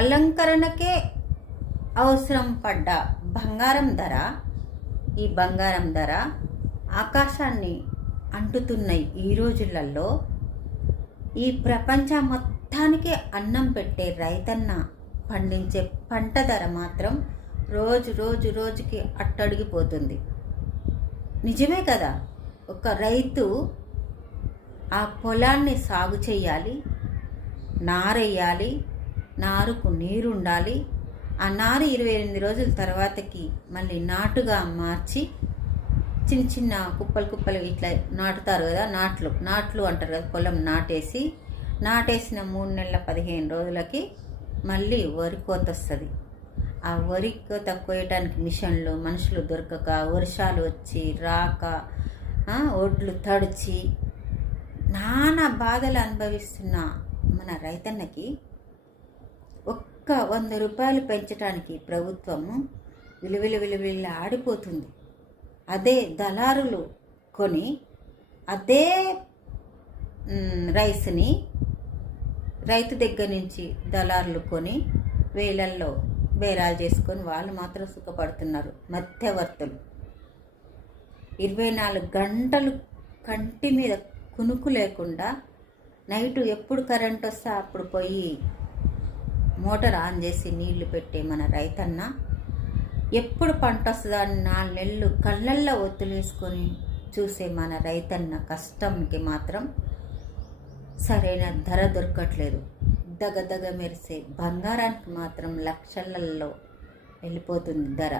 అలంకరణకే అవసరం పడ్డ బంగారం ధర, ఈ బంగారం ధర ఆకాశాన్ని అంటుతున్నాయి. ఈ రోజులలో ఈ ప్రపంచం మొత్తానికి అన్నం పెట్టే రైతన్న పండించే పంట ధర మాత్రం రోజుకి అట్టడిగిపోతుంది. నిజమే కదా. ఒక రైతు ఆ పొలాన్ని సాగు చేయాలి, నారేయాలి, నారుకు నీరు ఉండాలి. ఆ నారు 28 రోజుల తర్వాతకి మళ్ళీ నాటుగా మార్చి చిన్న చిన్న కుప్పలు ఇట్లా నాటుతారు కదా, నాట్లు అంటారు కదా. పొలం నాటేసిన 3 నెలల 15 రోజులకి మళ్ళీ వరి కోత వస్తుంది. ఆ వరి కోత కోయటానికి మిషన్లు, మనుషులు దొరకక, వర్షాలు వచ్చి రాక, ఒడ్లు తడిచి నానా బాధలు అనుభవిస్తున్న మన రైతన్నకి ఒక్క 100 రూపాయలు పెంచడానికి ప్రభుత్వము విలువిల ఆడిపోతుంది. అదే దళారులు కొని అదే రైస్ని రైతు దగ్గర నుంచి దళారులు కొని వేలల్లో బేరాలు చేసుకొని వాళ్ళు మాత్రం సుఖపడుతున్నారు. మధ్యవర్తులు 24 గంటలు కంటి మీద కునుకు లేకుండా నైటు ఎప్పుడు కరెంట్ వస్తే అప్పుడు పోయి మోటార్ ఆన్ చేసి నీళ్లు పెట్టే మన రైతన్న ఎప్పుడు పంట వస్తుందా అని 4 నెలలు కళ్ళల్లో ఒత్తులేసుకొని చూసే మన రైతన్న కష్టంకి మాత్రం సరైన ధర దొరకట్లేదు. దగదగ మెరిసే బంగారానికి మాత్రం లక్షలలో వెళ్ళిపోతుంది ధర.